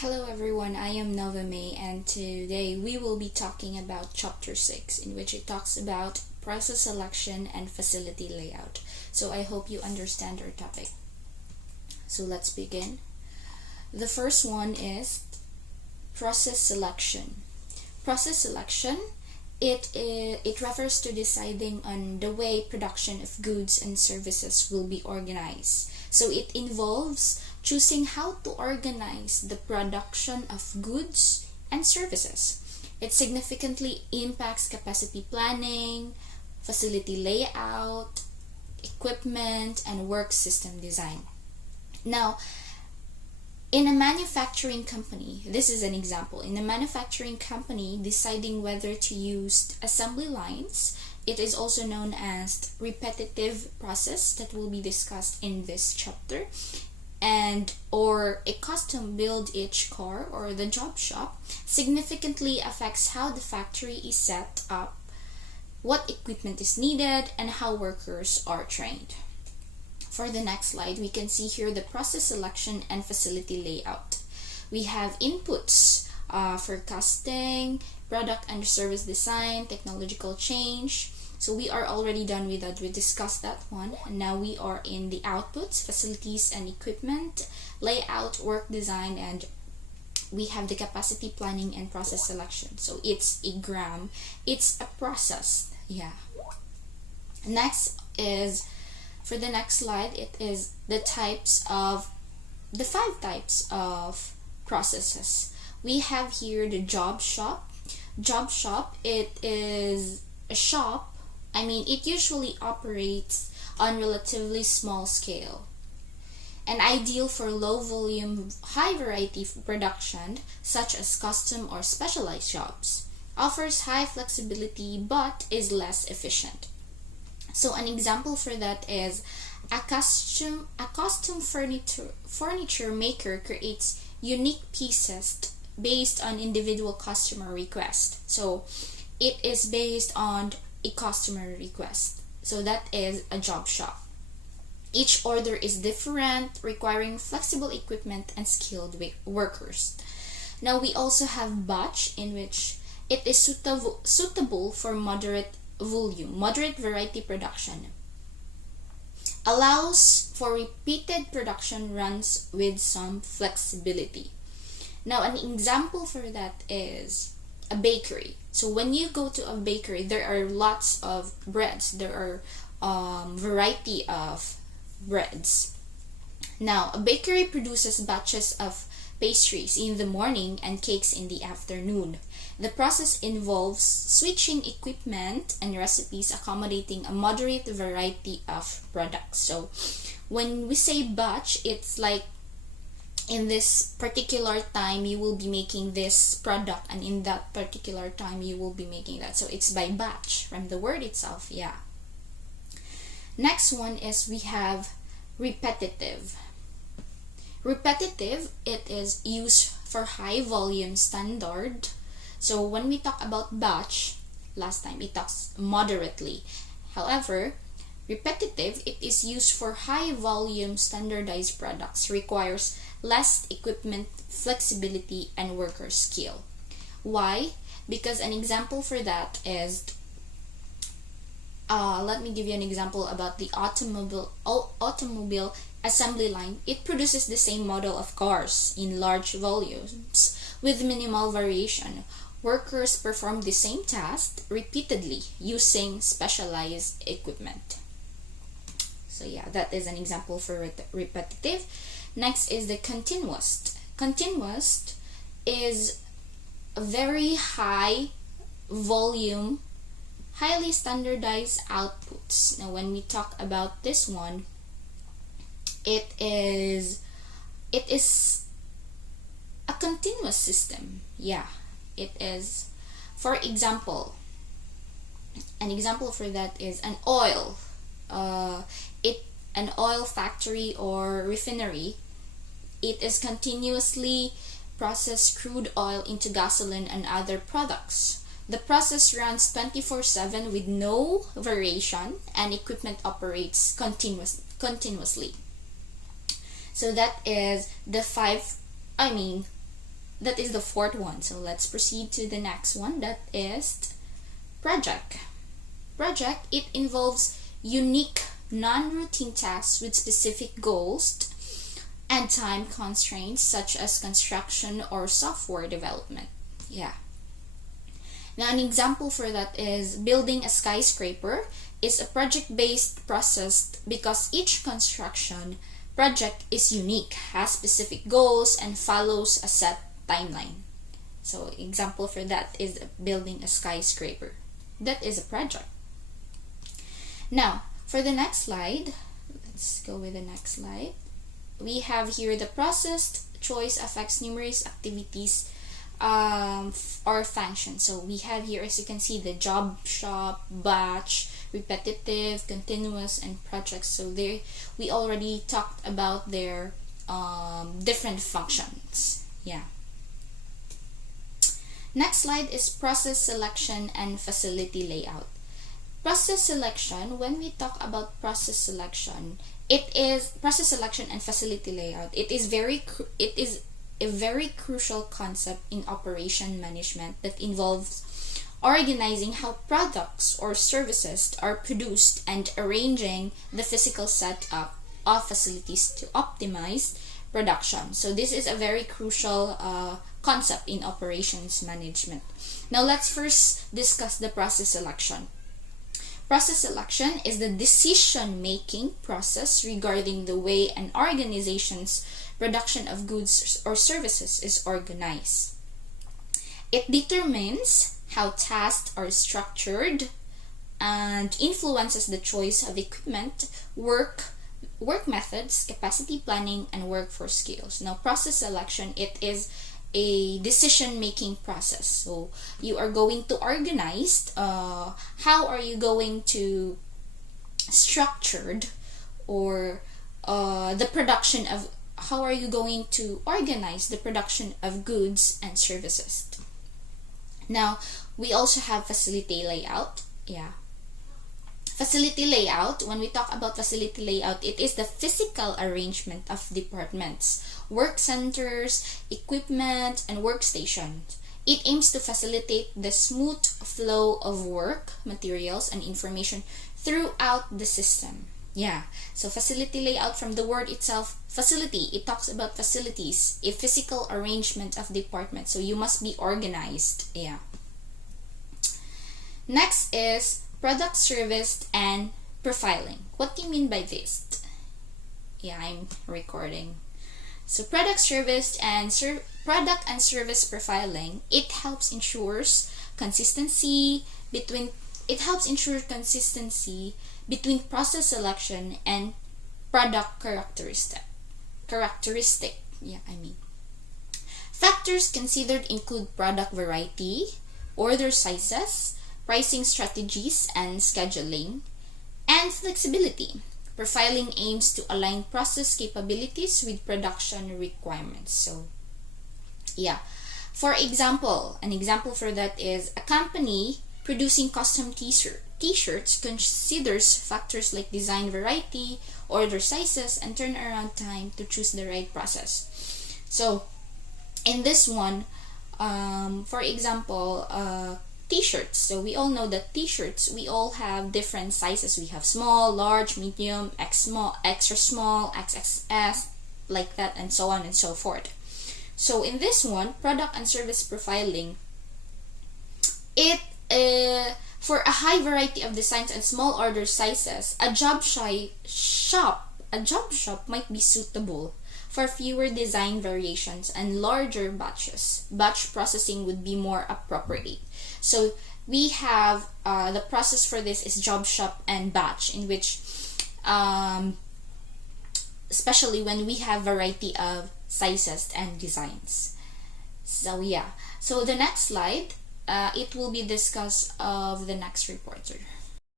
Hello everyone, I am Nova May and today we will be talking about chapter 6 in which it talks about process selection and facility layout. So I hope you understand our topic. So let's begin. The first one is process selection. Process selection, it refers to deciding on the way production of goods and services will be organized. So it involves choosing how to organize the production of goods and services. It significantly impacts capacity planning, facility layout, equipment, and work system design. Now, in a manufacturing company, this is an example. In a manufacturing company, deciding whether to use assembly lines, it is also known as repetitive process that will be discussed in this chapter, and or a custom build each car or the job shop significantly affects how the factory is set up, what equipment is needed, and how workers are trained. For the next slide, we can see here the process selection and facility layout. We have inputs for costing, product and service design, technological change. So we are already done with that. We discussed that one. And now we are in the outputs, facilities and equipment, layout, work design, and we have the capacity planning and process selection. So it's a gram. It's a process. Yeah. Next is, for the next slide, it is the five types of processes. We have here the job shop. Job shop, it is a shop. It usually operates on relatively small scale and ideal for low volume, high variety production such as custom or specialized jobs. Offers high flexibility but is less efficient. So an example for that is a custom furniture maker creates unique pieces based on individual customer request. So it is based on a customer request. So that is a job shop. Each order is different, requiring flexible equipment and skilled workers. Now we also have batch, in which it is suitable for moderate volume, moderate variety production. Allows for repeated production runs with some flexibility. Now an example for that is a bakery. So when you go to a bakery, there are lots of breads. There are variety of breads. Now a bakery produces batches of pastries in the morning and cakes in the afternoon. The process involves switching equipment and recipes, accommodating a moderate variety of products. So when we say batch, it's like in this particular time you will be making this product, and in that particular time you will be making that. So it's by batch from the word itself. Yeah. Next one is we have repetitive. Repetitive, it is used for high volume standard. So when we talk about batch, last time it talks moderately. However, repetitive, it is used for high volume standardized products, requires less equipment, flexibility, and worker skill. Why? Because an example for that is, let me give you an example about the automobile assembly line. It produces the same model of cars in large volumes with minimal variation. Workers perform the same task repeatedly using specialized equipment. So yeah, that is an example for repetitive. Next is the continuous. Continuous is a very high volume, highly standardized outputs. Now when we talk about this one, it is a continuous system. Yeah, it is. For example, an example for that is an oil. An oil factory or refinery, it is continuously process crude oil into gasoline and other products. The process runs 24/7 with no variation, and equipment operates continuously. So that is the that is the fourth one. So let's proceed to the next one. That is project. Project, it involves unique, non-routine tasks with specific goals and time constraints, such as construction or software development. Yeah. Now, an example for that is building a skyscraper is a project-based process because each construction project is unique, has specific goals, and follows a set timeline. So, example for that is building a skyscraper. That is a project. Now, for the next slide, let's go with the next slide. We have here the process choice affects numerous activities or functions. So we have here, as you can see, the job shop, batch, repetitive, continuous, and projects. So there we already talked about their different functions. Yeah. Next slide is process selection and facility layout. Process selection, when we talk about process selection, it is process selection and facility layout. It is a very crucial concept in operation management that involves organizing how products or services are produced and arranging the physical setup of facilities to optimize production. So this is a very crucial concept in operations management. Now let's first discuss the process selection. Process selection is the decision-making process regarding the way an organization's production of goods or services is organized. It determines how tasks are structured and influences the choice of equipment, work methods, capacity planning, and workforce skills. Now, process selection, it is a decision-making process. So you are going to organize how are you going to structured or the production of how are you going to organize the production of goods and services. Now we also have facility layout. Yeah, facility layout, when we talk about facility layout, it is the physical arrangement of departments, work centers, equipment, and workstations. It aims to facilitate the smooth flow of work, materials, and information throughout the system. Yeah, so facility layout, from the word itself, facility, it talks about facilities, a physical arrangement of departments. So you must be organized. Yeah. Next is product, service, and profiling. What do you mean by this? Yeah, I'm recording. So product, service, and product and service profiling, it helps ensures consistency between process selection and product characteristic. Factors considered include product variety, order sizes, pricing strategies and scheduling, and flexibility. Profiling aims to align process capabilities with production requirements. So, yeah. For example, an example for that is a company producing custom t-shirts considers factors like design variety, order sizes, and turnaround time to choose the right process. So, in this one, for example, t-shirts. So we all know that t-shirts, we all have different sizes. We have small, large, medium, extra small, XXS, like that, and so on and so forth. So in this one, product and service profiling, it for a high variety of designs and small order sizes, a job shop might be suitable. For fewer design variations and larger batches, batch processing would be more appropriate. So we have the process for this is job shop and batch, in which especially when we have variety of sizes and designs. So yeah, so the next slide, it will be discussed of the next reporter.